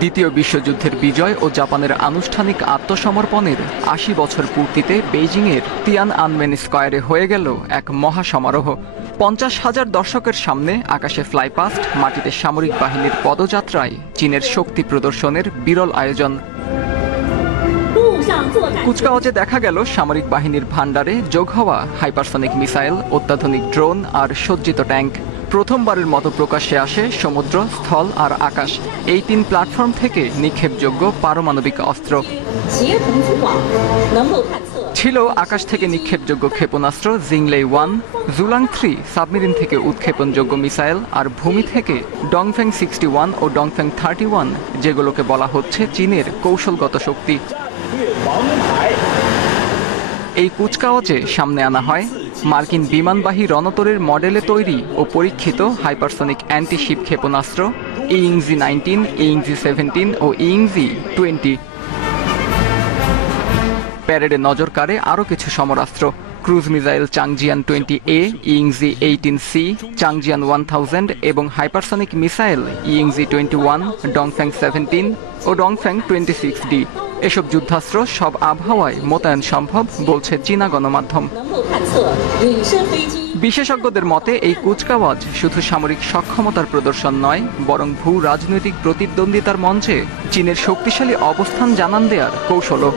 দ্বিতীয় বিশ্বযুদ্ধের বিজয় ও জাপানের আনুষ্ঠানিক আত্মসমর্পণের ৮০ বছর পূর্তিতে বেইজিংয়ের তিয়ানআনমেন স্কয়ারে হয়ে গেল এক মহাসমারোহ। ৫০,০০০ দর্শকের সামনে আকাশে ফ্লাইপাস্ট, মাটিতে সামরিক বাহিনীর পদযাত্রায় চীনের শক্তি প্রদর্শনের বিরল আয়োজন। কুচকাওয়াজে দেখা গেল সামরিক বাহিনীর ভান্ডারে যোগ হওয়া হাইপারসনিক মিসাইল, অত্যাধুনিক ড্রোন আর সজ্জিত ট্যাঙ্ক। প্রথমবারের মতো প্রকাশ্যে আসে সমুদ্র, স্থল আর আকাশ এই ৩ প্ল্যাটফর্ম থেকে নিক্ষেপযোগ্য পারমাণবিক অস্ত্র। ছিল আকাশ থেকে নিক্ষেপযোগ্য ক্ষেপণাস্ত্র জিংলেই-1, জুলাং-3 সাবমেরিন থেকে উৎক্ষেপণযোগ্য মিসাইল আর ভূমি থেকে ডংফেং-61 ও ডংফেং-31, যেগুলোকে বলা হচ্ছে চীনের কৌশলগত শক্তি। এই কুচকাওয়াজে সামনে আনা হয় মার্কিন বিমানবাহী রণতরীর মডেলে তৈরি ও পরীক্ষিত হাইপারসনিক অ্যান্টি-শিপ ক্ষেপণাস্ত্র ইংজি-19, ইংজি-17 ও ইংজি-20। প্যারেডে নজর কাড়ে আরও কিছু সমরাস্ত্র, ক্রুজ মিসাইল চাংজিয়ান-20A, ইংজি-18C, চাংজিয়ান-1000 এবং হাইপারসনিক মিসাইল ইংজি-21, ডংফেং-17 ও ডংফেং-26D। এসব যুদ্ধাস্ত্র সব আবহাওয়ায় মোতায়েন সম্ভব, বলছে চীনা গণমাধ্যম। বিশেষজ্ঞদের মতে এই কুচকাওয়াজ শুধু সামরিক সক্ষমতার প্রদর্শন নয়, বরং ভূ রাজনৈতিক প্রতিদ্বন্দ্বিতার মঞ্চে চীনের শক্তিশালী অবস্থান জানান দেয়ার কৌশলও।